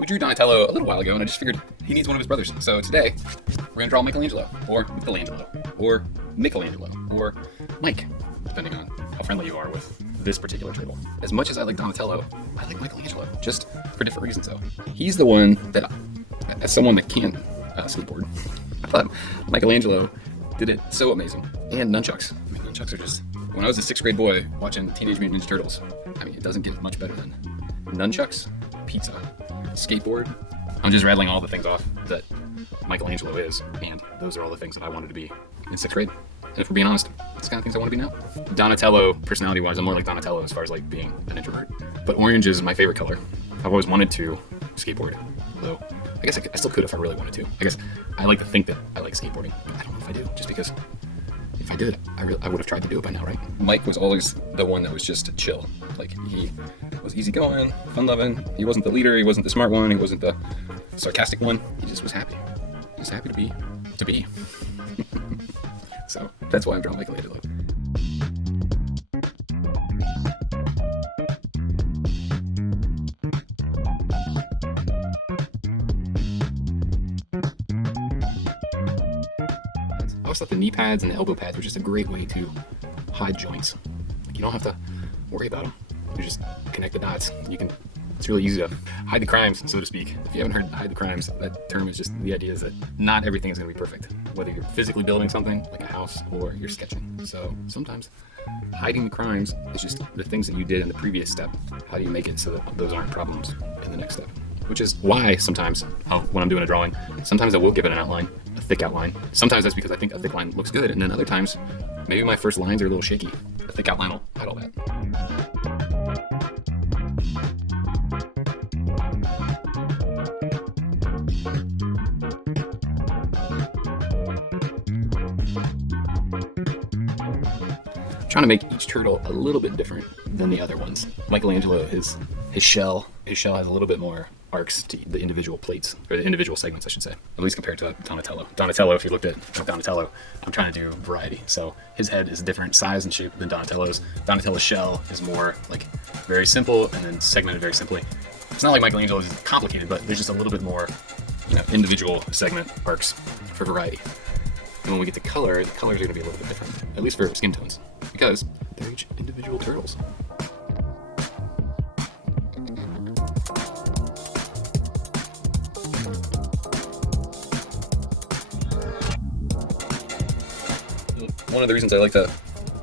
We drew Donatello a little while ago, and I just figured he needs one of his brothers. So today, we're gonna draw Michelangelo, or Michelangelo, or Mike, depending on how friendly you are with this particular turtle. As much as I like Donatello, I like Michelangelo, just for different reasons though. He's the one that, as someone that can skateboard, I thought Michelangelo did it so amazing. And nunchucks. I mean, nunchucks are just, when I was a 6th grade boy watching Teenage Mutant Ninja Turtles, I mean, it doesn't get much better than nunchucks, pizza, skateboard. I'm just rattling all the things off that Michelangelo is, and those are all the things that I wanted to be in 6th grade. And if we're being honest, it's the kind of things I want to be now. Donatello, personality-wise, I'm more like Donatello as far as like being an introvert. But orange is my favorite color. I've always wanted to skateboard, though I guess I still could if I really wanted to. I guess I like to think that I like skateboarding, but I don't know if I do, just because if I did, I would have tried to do it by now, right? Mike was always the one that was just chill. Like, he was easygoing, fun-loving. He wasn't the leader, he wasn't the smart one, he wasn't the sarcastic one. He just was happy. Just happy to be. So that's why I'm drawing Michelangelo. I always thought the knee pads and the elbow pads were just a great way to hide joints. You don't have to worry about them. You just connect the dots. It's really easy to hide the crimes, so to speak. If you haven't heard hide the crimes, that term is just, the idea is that not everything is going to be perfect. Whether you're physically building something, like a house, or you're sketching. So sometimes hiding the crimes is just the things that you did in the previous step. How do you make it so that those aren't problems in the next step? Which is why sometimes, when I'm doing a drawing, sometimes I will give it an outline, a thick outline. Sometimes that's because I think a thick line looks good, and then other times, maybe my first lines are a little shaky. A thick outline will hide all that. Trying to make each turtle a little bit different than the other ones. Michelangelo, his shell has a little bit more arcs to the individual plates, or the individual segments, I should say, at least compared to Donatello. Donatello, if you looked at Donatello, I'm trying to do variety. So his head is a different size and shape than Donatello's. Donatello's shell is more like very simple and then segmented very simply. It's not like Michelangelo's is complicated, but there's just a little bit more, individual segment arcs for variety. And when we get to color, the colors are going to be a little bit different, at least for skin tones, because they're each individual turtles. One of the reasons I like to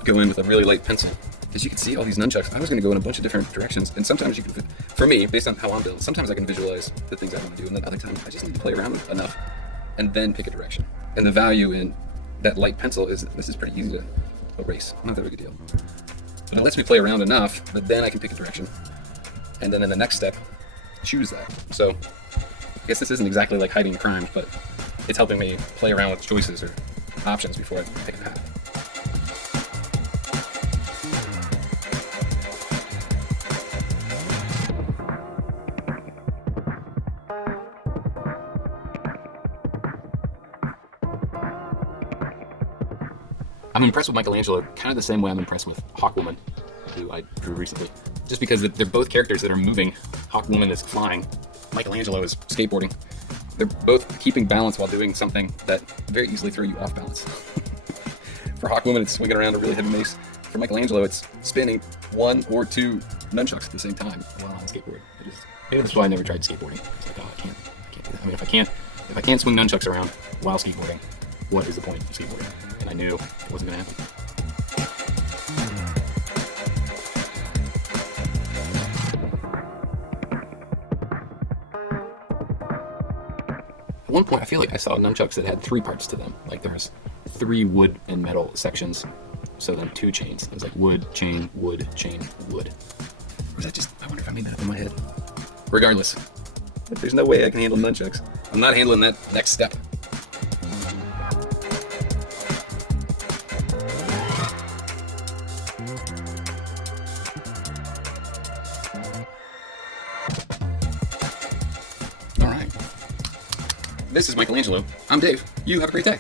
go in with a really light pencil is you can see all these nunchucks. I was going to go in a bunch of different directions, and sometimes you can, for me, based on how I'm built, sometimes I can visualize the things I want to do, and then other times I just need to play around enough and then pick a direction. And the value in that light pencil is this is pretty easy to erase, not that big a deal. But it lets me play around enough that then I can pick a direction, and then in the next step, choose that. So I guess this isn't exactly like hiding the crimes, but it's helping me play around with choices or options before I pick a path. I'm impressed with Michelangelo kind of the same way I'm impressed with Hawkwoman, who I drew recently. Just because they're both characters that are moving. Hawkwoman is flying, Michelangelo is skateboarding. They're both keeping balance while doing something that very easily throw you off balance. For Hawkwoman, it's swinging around a really heavy mace. For Michelangelo, it's spinning 1 or 2 nunchucks at the same time while on skateboard. Maybe that's why I never tried skateboarding. It's like, I can't do that. I mean, if I can't swing nunchucks around while skateboarding, what is the point of skateboarding? And I knew it wasn't going to happen. At one point, I feel like I saw nunchucks that had 3 parts to them. Like there was 3 wood and metal sections, so then 2 chains. It was like wood, chain, wood, chain, wood. Or was that just, I wonder if I made that up in my head. Regardless, there's no way I can handle nunchucks. I'm not handling that next step. All right. This is Michelangelo. I'm Dave. You have a great day.